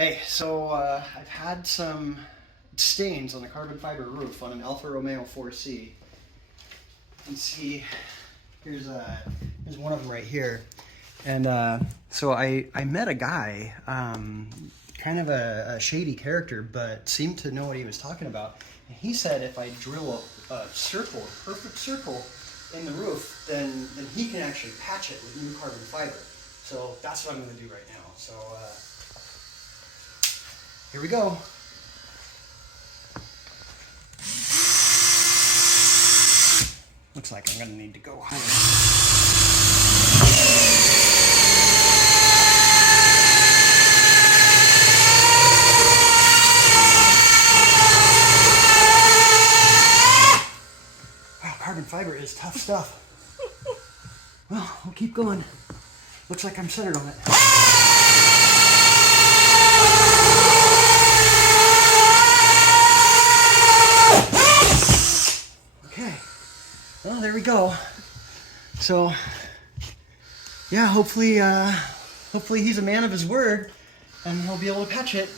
Hey, so I've had some stains on the carbon fiber roof on an Alfa Romeo 4C. You can see, here's one of them right here. And so I met a guy, kind of a shady character, but seemed to know what he was talking about. And he said if I drill a circle, a perfect circle in the roof, then he can actually patch it with new carbon fiber. So that's what I'm going to do right now. So here we go. Looks like I'm going to need to go higher. Carbon fiber is tough stuff. Well, we'll keep going. Looks like I'm centered on it. Okay. Well, there we go. So, yeah, hopefully he's a man of his word and he'll be able to patch it.